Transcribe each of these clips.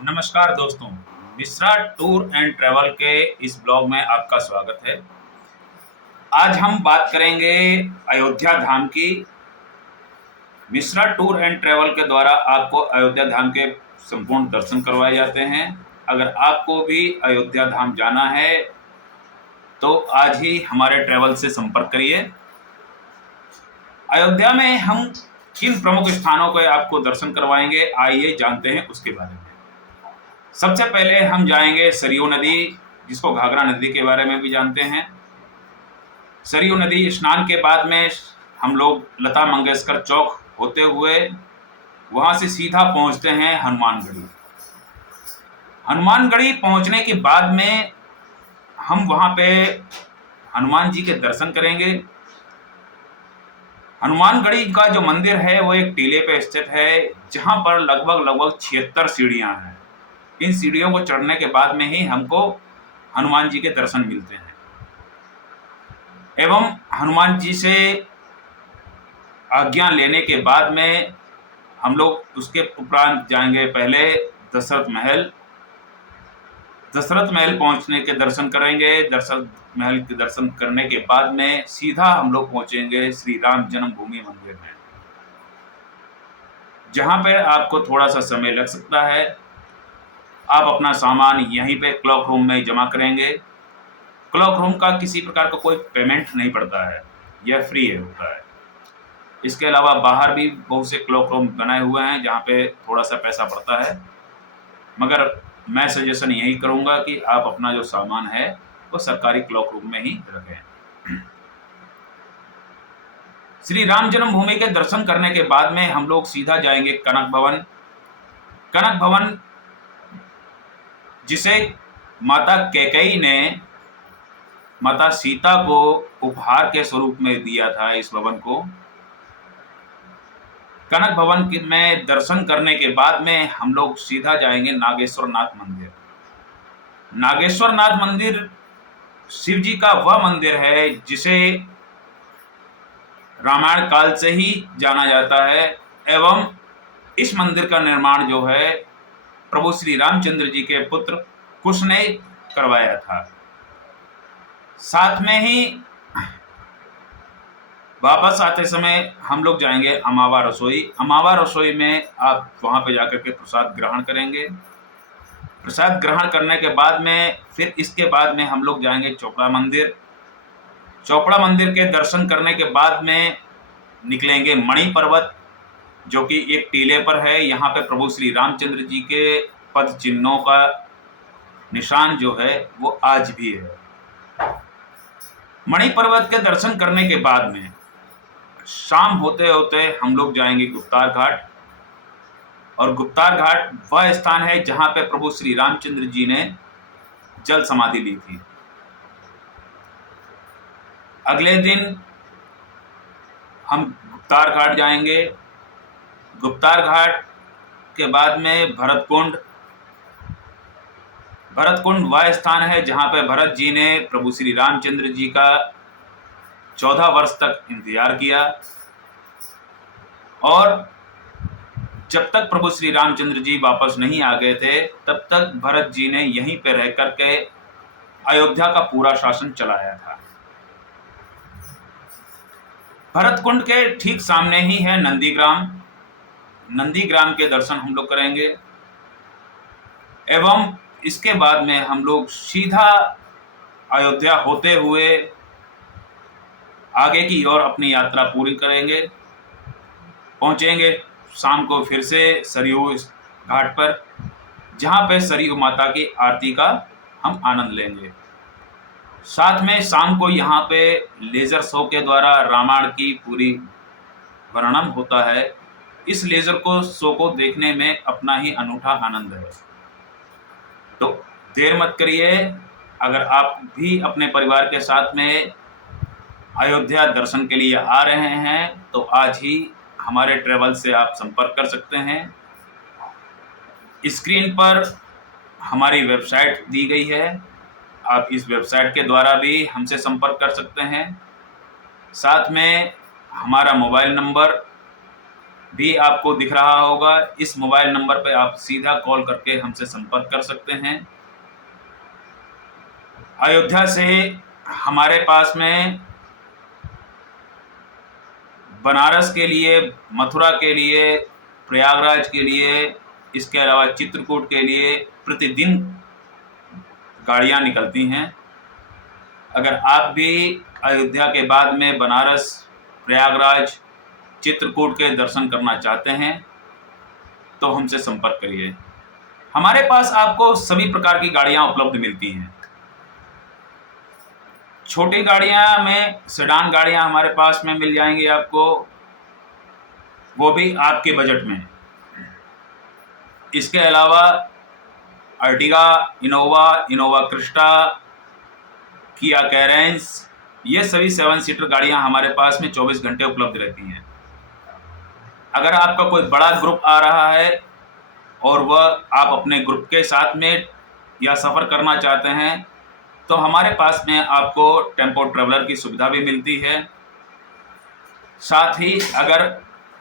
नमस्कार दोस्तों। Mishra tour and travel के इस ब्लॉग में आपका स्वागत है। आज हम बात करेंगे अयोध्या धाम की। मिश्रा टूर एंड ट्रैवल के द्वारा आपको अयोध्या धाम के संपूर्ण दर्शन करवाए जाते हैं। अगर आपको भी अयोध्या धाम जाना है तो आज ही हमारे ट्रैवल से संपर्क करिए। अयोध्या में हम किन प्रमुख स्थानों के आपको दर्शन करवाएंगे, आइए जानते हैं उसके बारे में। सबसे पहले हम जाएंगे सरयू नदी, जिसको घाघरा नदी के बारे में भी जानते हैं। सरयू नदी स्नान के बाद में हम लोग लता मंगेशकर चौक होते हुए वहां से सीधा पहुंचते हैं हनुमानगढ़ी। हनुमानगढ़ी पहुंचने के बाद में हम वहां पे हनुमान जी के दर्शन करेंगे। हनुमानगढ़ी का जो मंदिर है वो एक टीले पे स्थित है, जहां पर लगभग 76 सीढ़ियां हैं। इन सीढ़ियों को चढ़ने के बाद में ही हमको हनुमान जी के दर्शन मिलते हैं। एवं हनुमान जी से आज्ञा लेने के बाद में हम लोग उसके उपरांत जाएंगे पहले दशरथ महल। दशरथ महल पहुंचने के दर्शन करेंगे। दशरथ महल के दर्शन करने के बाद में सीधा हम लोग पहुंचेंगे श्री राम जन्मभूमि मंदिर में, जहां पर आपको थोड़ा सा समय लग सकता है। आप अपना सामान यहीं पे क्लॉक रूम में जमा करेंगे। क्लॉक रूम का किसी प्रकार का कोई पेमेंट नहीं पड़ता है, यह फ्री होता है। इसके अलावा बाहर भी बहुत से क्लॉक रूम बनाए हुए हैं जहाँ पे थोड़ा सा पैसा पड़ता है, मगर मैं सजेशन यही करूँगा कि आप अपना जो सामान है वो सरकारी क्लॉक रूम में ही रखें। श्री राम जन्मभूमि के दर्शन करने के बाद में हम लोग सीधा जाएंगे कनक भवन। कनक भवन, जिसे माता कैकेयी ने माता सीता को उपहार के स्वरूप में दिया था, इस भवन को। कनक भवन में दर्शन करने के बाद में हम लोग सीधा जाएंगे नागेश्वर नाथ मंदिर। नागेश्वर नाथ मंदिर शिव जी का वह मंदिर है जिसे रामायण काल से ही जाना जाता है, एवं इस मंदिर का निर्माण जो है प्रभु श्री रामचंद्र जी के पुत्र कुश ने करवाया था। साथ में ही वापस आते समय हम लोग जाएंगे अमावा रसोई। अमावा रसोई में आप वहां पे जाकर के प्रसाद ग्रहण करेंगे। प्रसाद ग्रहण करने के बाद में फिर इसके बाद में हम लोग जाएंगे चोपड़ा मंदिर। चोपड़ा मंदिर के दर्शन करने के बाद में निकलेंगे मणि पर्वत, जो कि एक टीले पर है। यहाँ पे प्रभु श्री रामचंद्र जी के पद चिन्हों का निशान जो है वो आज भी है। मणि पर्वत के दर्शन करने के बाद में शाम होते होते हम लोग जाएंगे गुप्तार घाट। और गुप्तार घाट वह स्थान है जहां पे प्रभु श्री रामचंद्र जी ने जल समाधि ली थी। अगले दिन हम गुप्तार घाट जाएंगे। गुप्तार घाट के बाद में भरतकुंड। भरतकुंड वह स्थान है जहां पे भरत जी ने प्रभु श्री रामचंद्र जी का 14 वर्ष तक इंतजार किया, और जब तक प्रभु श्री रामचंद्र जी वापस नहीं आ गए थे तब तक भरत जी ने यहीं पर रह करके अयोध्या का पूरा शासन चलाया था। भरतकुंड के ठीक सामने ही है नंदीग्राम। नंदीग्राम के दर्शन हम लोग करेंगे, एवं इसके बाद में हम लोग सीधा अयोध्या होते हुए आगे की ओर अपनी यात्रा पूरी करेंगे। पहुंचेंगे शाम को फिर से सरयू घाट पर, जहां पे सरयू माता की आरती का हम आनंद लेंगे। साथ में शाम को यहाँ पे लेजर शो के द्वारा रामायण की पूरी वर्णन होता है। इस लेजर शो को देखने में अपना ही अनूठा आनंद है। तो देर मत करिए, अगर आप भी अपने परिवार के साथ में अयोध्या दर्शन के लिए आ रहे हैं तो आज ही हमारे ट्रैवल से आप संपर्क कर सकते हैं। स्क्रीन पर हमारी वेबसाइट दी गई है, आप इस वेबसाइट के द्वारा भी हमसे संपर्क कर सकते हैं। साथ में हमारा मोबाइल नंबर भी आपको दिख रहा होगा। इस मोबाइल नंबर पे आप सीधा कॉल करके हमसे संपर्क कर सकते हैं। अयोध्या से हमारे पास में बनारस के लिए, मथुरा के लिए, प्रयागराज के लिए, इसके अलावा चित्रकूट के लिए प्रतिदिन गाड़ियां निकलती हैं। अगर आप भी अयोध्या के बाद में बनारस, प्रयागराज, चित्रकूट के दर्शन करना चाहते हैं तो हमसे संपर्क करिए। हमारे पास आपको सभी प्रकार की गाड़ियां उपलब्ध मिलती हैं। छोटी गाड़ियां में सेडान गाड़ियां हमारे पास में मिल जाएंगी आपको, वो भी आपके बजट में। इसके अलावा Ertiga, Innova Crysta, Kia Carens, ये सभी 7 सीटर गाड़ियां हमारे पास में 24 घंटे उपलब्ध रहती हैं। अगर आपका कोई बड़ा ग्रुप आ रहा है और वह आप अपने ग्रुप के साथ में या सफ़र करना चाहते हैं तो हमारे पास में आपको टेम्पो ट्रेवलर की सुविधा भी मिलती है। साथ ही अगर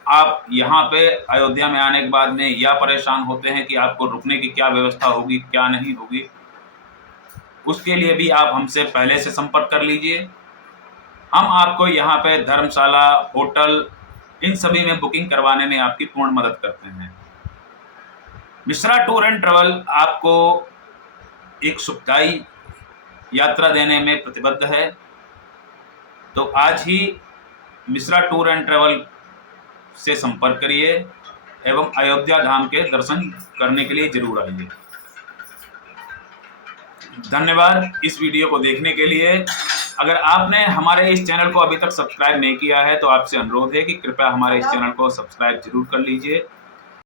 आप यहाँ पे अयोध्या में आने के बाद में यह परेशान होते हैं कि आपको रुकने की क्या व्यवस्था होगी, क्या नहीं होगी, उसके लिए भी आप हमसे पहले से संपर्क कर लीजिए। हम आपको यहाँ पे धर्मशाला, होटल, इन सभी में बुकिंग करवाने में आपकी पूर्ण मदद करते हैं। मिश्रा टूर एंड ट्रेवल आपको एक सुखदायी यात्रा देने में प्रतिबद्ध है। तो आज ही मिश्रा टूर एंड ट्रेवल से संपर्क करिए एवं अयोध्या धाम के दर्शन करने के लिए जरूर आइए। धन्यवाद इस वीडियो को देखने के लिए। अगर आपने हमारे इस चैनल को अभी तक सब्सक्राइब नहीं किया है तो आपसे अनुरोध है कि कृपया हमारे इस चैनल को सब्सक्राइब जरूर कर लीजिए